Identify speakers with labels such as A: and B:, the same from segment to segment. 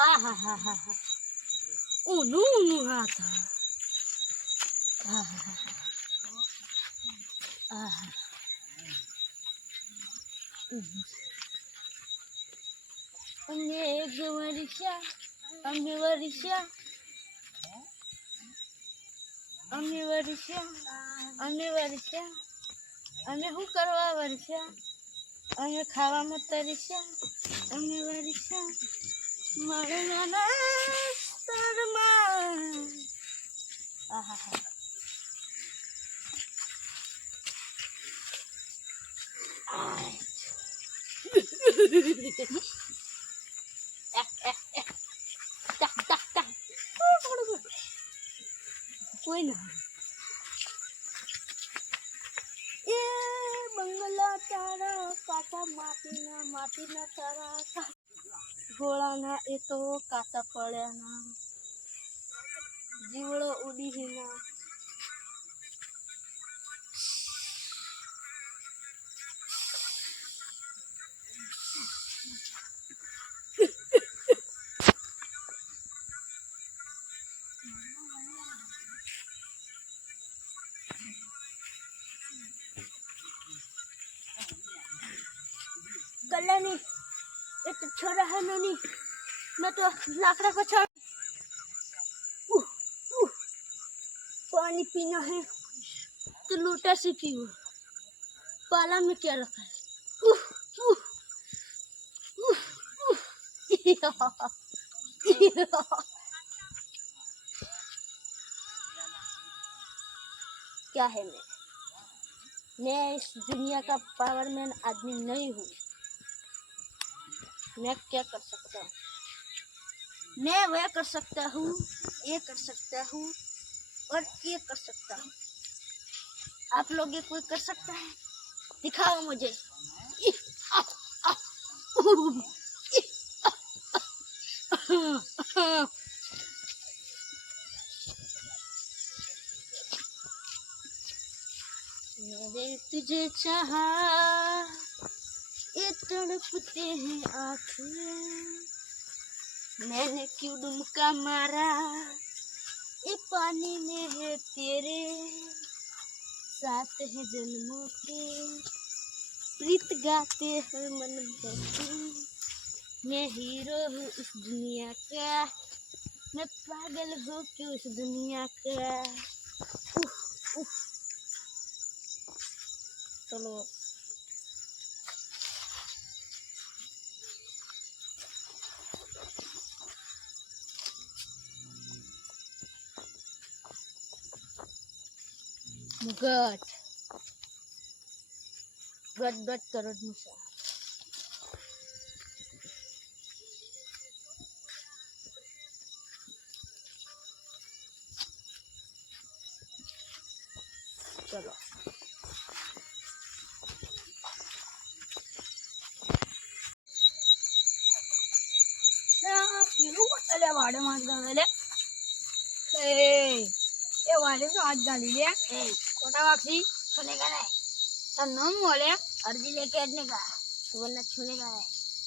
A: આ હા હા હા હા ઊનું ઊનું હાથ હા હા હા આ હા ઊનું. અમે એક વર્ષા અમે વર્ષા અમે વર્ષા અમે વર્ષા અમે શું કરવા વર્ષા અમે ખાવામાં તરસ્યા અમે વર્ષા Why not? Yeah, Bangala Tara, Kata Matina, Matina Tara, Kata. Golana itu kata pelena jiwa udihina kalian. nih. छोरा है ननी। मैं तो लाकड़ा को छोड़ पानी पीना है। तो लोटा से पियो पाला में क्या रखा है। क्या है मैं? मैं इस दुनिया का पावरमैन आदमी नहीं हूँ। मैं क्या कर सकता हूँ? मैं वह कर सकता हूँ, ये कर सकता हूँ और ये कर सकता हूँ। आप लोग ये कोई कर सकता है? दिखाओ मुझे। मैंने तुझे चाहा ये तड़पते हैं आँखें। मैंने क्यों डुमका मारा? ये पानी में है तेरे। साथ है जन्मों के। प्रीत गाते हैं मन भर मैं हीरो हूँ इस दुनिया का। मैं पागल हूँ क्यों इस दुनिया का। चलो। ગટ. ગટ ગટ કરોડ મુસા. ચલો.
B: અલે વાડે માસ ગાલે એ વાડે તો હાથ ગાલી લે. कोटावाक्षी
A: छोने का
B: है तन्नम तो बोले,
A: अर्जी लेके आने का। तो का
B: है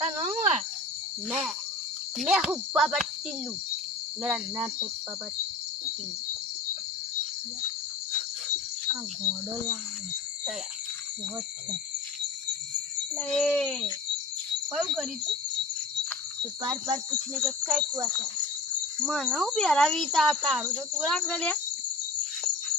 B: हुआ तो
A: मैं मैं हूँ टिल्लू। मेरा नाम है टिल्लू। हाँ,
B: बहुत ले करी
A: तो? बार बार पूछने का क्या हुआ था?
B: मानो प्यारा भी था, तारू तो पूरा कर लिया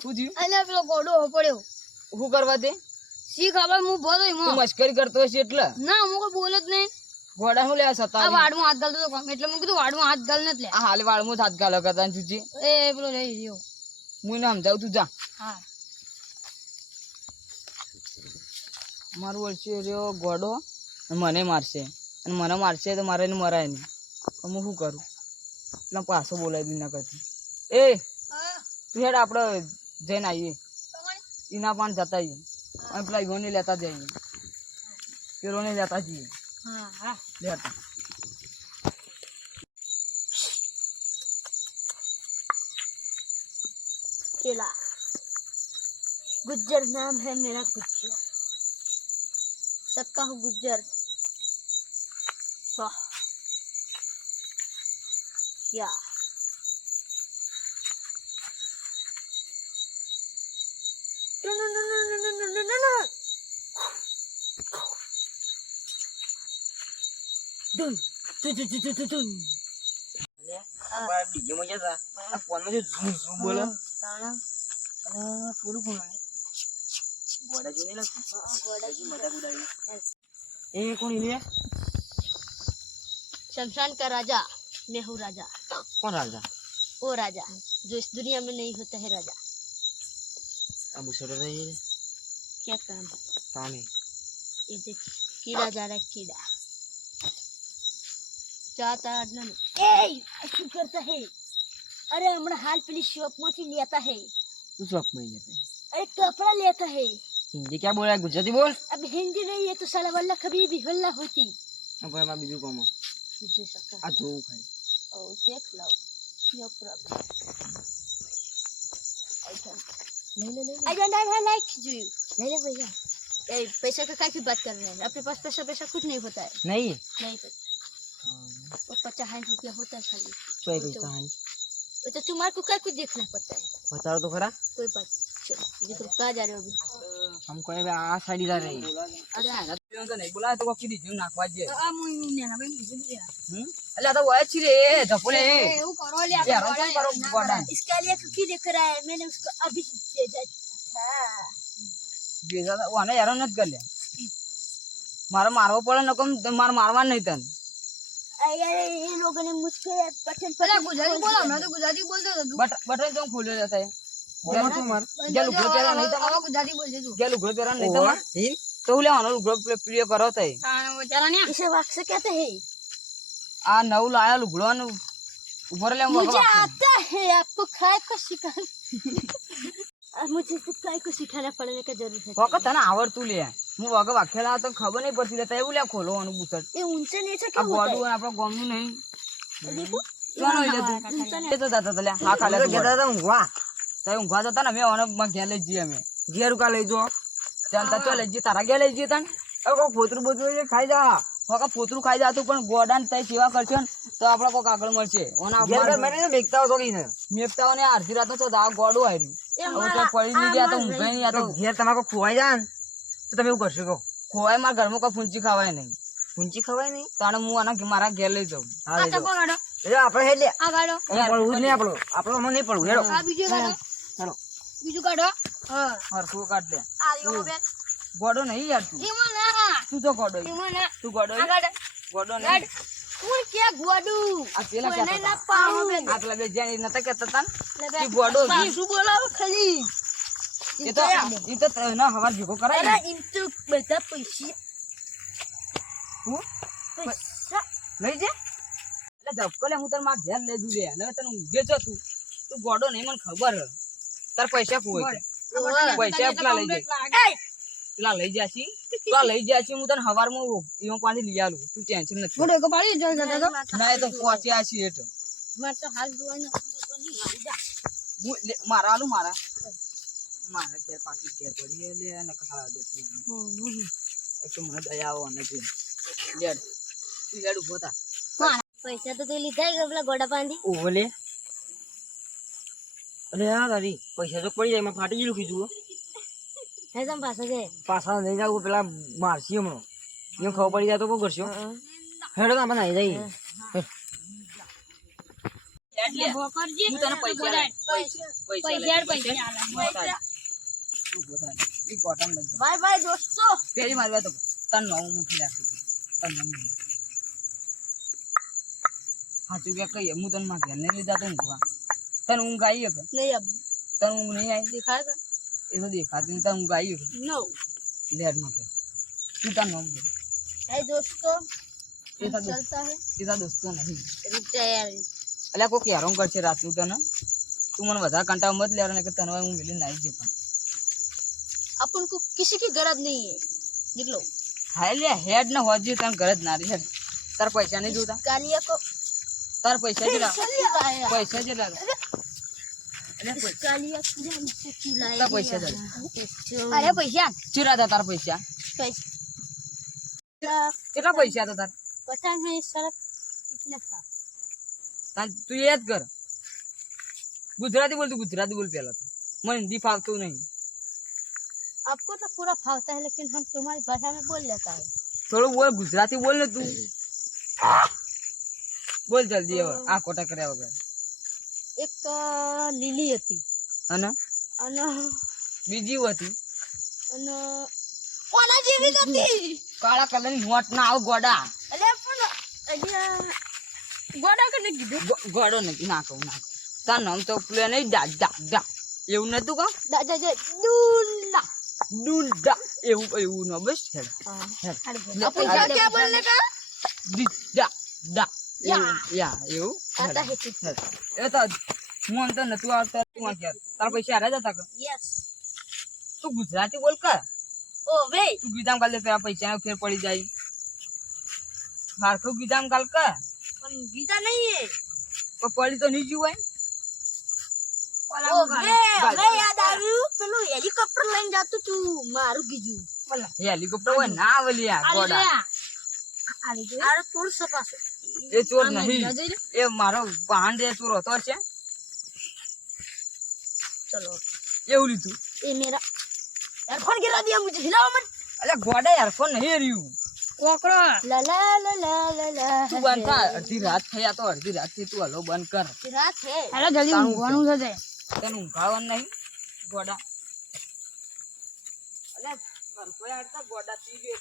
C: શું થયું?
A: અલ્યા પેલો ગોડો પડ્યો.
C: શું કરવા દે?
A: શી ખબર? હું બોલો
C: તું મશ્કરી કરતો હશે એટલે?
A: ના હું કોઈ બોલ જ નહીં.
C: ઘોડા હું લેવા સતા
A: વાડમાં હાથ ગાલતો હતો એટલે મેં કીધું વાડમાં હાથ ગાલ નથી લે.
C: હાલ વાળમાં હાથ ગાલો કરતા જુજી.
A: એ પેલો લઈ ગયો
C: હું એને સમજાવું તું જા.
A: હા.
C: મારું વળશે રહ્યો ગોડો મને મારશે. અને મને મારશે તો મારે એને મરાય નહીં. તો હું શું કરું? એટલે પાછો બોલાવી દીધું ના કરતી. એ તું હેડ આપણે જઈને આવીએ એના પણ જતા આવીએ અને પેલા ઈવોને લેતા જઈએ પેલોને લેતા જઈએ
A: હા હા
C: લેતા
A: केला गुज्जर नाम है मेरा गुज्जर सबका हूँ गुज्जर वाह क्या Dun, dun, dun, dun, dun, dun, dun.
C: બીજે મજા હતા આ ફોનમાં જો ઝૂમ ઝૂમ બોલે
A: તાણા.
C: અને પૂરું કોણ ગોડા જોઈને લાગતું
A: હા, ગોડા
C: મજાક ઉડાવી
A: Yes.
C: એ કોણ લે
A: शमशान का राजा मैं हूँ राजा
C: કોણ રાજા
A: वो राजा जो इस दुनिया में नहीं होता है राजा
C: આ બુસડો રહી
A: क्या काम है
C: સામે
A: ये देख कीड़ा जा रहा है कीड़ा जाता अडना नहीं ए ऐसे करता है अरे हमारा हाल पेली शॉप में से लेता है
C: તું શોપ માં જતે
A: अरे कपड़ा लेता है
C: હિન્દી ક્યાં બોલાય ગુજરાતી બોલ
A: अब हिंदी नहीं है तो साला वल्ला कभी भी हल्ला होती
C: આ ભાઈ માં બીજું કોમ
A: मुझे शक्कर
C: આ જોવું ખાય
A: ओ देख लो नो प्रॉब्लम ले ले ले लाइक यू ले भैया। पैसा का क्या की बात कर रहे हैं। अपने पास पैसा पैसा कुछ नहीं होता है। नहीं? नहीं और पचास हाँ रुपया होता है खाली।
C: कोई भी
A: कहानी तो तुम्हारे तो को क्या कुछ देखना पड़ता है?
C: बता दो तो खरा।
A: कोई बात चलो जिस कहा जा रहे हो अभी।
C: हमको ये आ साड़ी ला रही
A: अरे हालत
C: तो नहीं बोला तो की दी ना खवा जे
A: आ मु ने ना बे मुझे
C: दिया हम तो वो छी रे झपोले ए
A: वो करो ले
C: आप करो बड़ा
A: इसके लिए कुकी देख रहा है मैंने उसको अभी भेजा था
C: भेजा वो ना यार नत कर ले मारो पड़े न कम मारवा नहीं तन
A: अरे ये लोगों ने मुझको बटन पर गुजराती बोला मैं तो गुजराती बोलता था
C: बटन तो खोल जाता है ઓમાં તો માર. ગેલું ગ્રો પેરા નહીં તમારો?
A: ગુજરાતી બોલજે તું
C: ગેલું ગ્રો પેરા નહીં તમાર? હિન? તો લેવાનો? ગ્રો પ્લે કરો ખબર નહીં પડતી લેતા એવું લે ખોલવાનું બુતર તું એ તો દાદા તો લે. હા ખાલે તો કેતા હું વાહ. તઈ ઊંઘવા જતા ને મેં ઓને ઘેર લઈ જઈએ અમે. ઘેર કા લઈ જો ત્યાં તો લઈ જઈએ. તારા ઘેર લઈ જઈએ તને? હવે કોઈ પોતરું બોતરું ખાઈ જા. ફોકા પોતરું ખાઈ જાતું પણ ગોડાન તઈ સેવા કરશો ને તો આપણે કોઈક આગળ મળશે. ઓના મને મેકતા હતો કઈ ને. મેકતા ને આરસી રાતો તો આ ગોડું આવ્યું હવે તો પડી નહીં ગયા તો ઊંઘે નહીં તો
D: ઘેર તમારે ખોવાઈ જાય તો તમે એવું કરશો કહો.
C: ખોવાય મારા ઘરમાં કોઈ ફૂંચી ખવાય નહીં.
D: ફૂંચી ખવાય નહીં?
C: તાણે હું આના મારા ઘેર લઈ જાઉં.
D: હા લઈ જાઉં આપણે હેડે આ ગાડો આપણો. આપણો મને નહીં પડવું. હેડો.
C: આ
A: બીજું કાઢો. હા.
C: હરખું કાઢ લે. ગોડો નહીં યાર તું.
A: એમાં ના.
C: તું તો ગોડો
A: એમાં ના.
C: તું ગોડો ગોડો ના હું?
A: તાર
C: લઈ માર ઘેર લઈ રે. લે તને ઊંઘે છો તું. તું ગોડો નહીં મને ખબર. હે તાર પૈસા છે પૈસા પેલા લઈ જાય. પેલા લઈ જાશી પેલા લઈ જાશી હું તને હવારમાં એમાં પાણી લઈ આલું. તું ટેન્શન નથી.
A: મોટો કો પાડી જો જતા તો.
C: ના એ તો પહોંચ્યા છીએ એટલે
A: માર તો હાલ જોવાનું
C: હું લે- મારા આલું મારા. મારા ઘેર પાછી ઘેર પડી લે અને ખાવા દો તું. એક તો મને દયા આવો અને છે લેડ તું લેડ ઊભો થા.
A: પૈસા તો તે લીધા પેલા ગોડા પાંધી
D: ઓહો લે. અરે હા તારી પૈસા તો પડી જાય એમાં ફાટી ગયેલું કીધું હે.
A: તમ પાછા છે
D: પાછા લઈ જાવ પેલા મારસી હમણાં. એમ ખબર પડી જાય તો શું કરશો હેડો ના બનાવી નાઈ જઈએ.
C: હું. સાચું કે કહીએ હું તને માં ઘેર નહીં લીધા તો ઊંઘવા તને ઊંઘ આવી કે
A: નહીં અબ
C: તને ઊંઘ નહીં આવી
A: દેખાય કે
C: એ તો દેખાતી નહીં તને ઊંઘ આવી કે
A: નો
C: લેડ માં કે તું તાર નામ બોલ
A: એ દોસ્તો
C: એ તાર દોસ્ત
A: ચલતા है
C: એ તાર દોસ્તો નહીં
A: रुक जा यार
C: એટલે કોઈ હેરાન કરશે રાતનું તને તું મને વધારે કંટાળ મત લેવાનો ને કે તને હવે હું મિલીને આવી જઈ પણ
A: अपन को किसी की गरज नहीं है निकलो
C: હા લે હેડ ને હોજી તને ઘરે જ ના રહી હેડ તાર પૈસા નહીં જોતા
A: कालिया को
C: તાર પૈસા કેટલા
A: चिल्लाया
C: પૈસા કેટલા
A: इस कालिया को जान से चिल्लाया
C: તાર પૈસા દે
A: अरे पैसा
C: ચિરા હતા તાર પૈસા
A: पैसा
C: કેટલા પૈસા હતા તાર
A: पता है सड़क कितना था
C: તાર તું યાદ કર ગુજરાતી બોલ તું ગુજરાતી બોલ પેલા તો મને હિન્દી ફાવતું નહીં
A: आपको तो पूरा फावता है लेकिन हम तुम्हारी भाषा में बोल लेता है
C: થોડું બોલ ગુજરાતી બોલ ને તું બોલ જલ્દી હવે આ કોટા કર્યા વગર
A: એક લીલી હતી.
C: અને?
A: અને
C: બીજી હતી.
A: અને કોના જેવી હતી?
C: કાળા કલરની નોટ ના આવ ગોડા.
A: અલે પણ અહીંયા ગોડા કને કીધું?
C: ગોડો નથી ના કહું ના તા તાર નામ તો પેલું નહીં દા દા દા. એવું નતું કહું?
A: દાદા જે દુલ્લા
C: ડુંડા એવું એવું ન બસ હેડ. હેડ.
A: આ પૈસા ક્યાં બોલને કા
C: દી દા ડા
A: યા.
C: એવું. એ તો હું આમ નતું આવતા તું આ તારા પૈસા હારે જતા કે?
A: યસ.
C: તું ગુજરાતી બોલ કર
A: ઓ વે
C: તું ગીતામ કાલ દે પેલા પૈસા ફેર પડી જાય. મારખું ગીતામ કાલ કર
A: પણ ગીતા નહીં હે
C: પણ પડી તો નહીં જીવાય.
A: ઓ વે હવે યાદ આવ્યું? પેલું હેલિકોપ્ટર લઈને જાતું તું મારું કીધું
C: હેલિકોપ્ટર હોય ના આવે લ્યા ગોડા
A: આરે કોણ સપાસો.
C: એ ચોર નહીં. એ મારો વાહન જે ચોર હતો છે.
A: ચલો.
C: એવું લીધું.
A: એ મેરા એરફોન ગિરા દિયા મુજે હિલાવા મન.
C: અલે ગોડા એરફોન નહીં રહ્યું. અડધી રાત હલો બંધ કર. જલ્દી ઊંઘવાનું છે. તને ગોડા.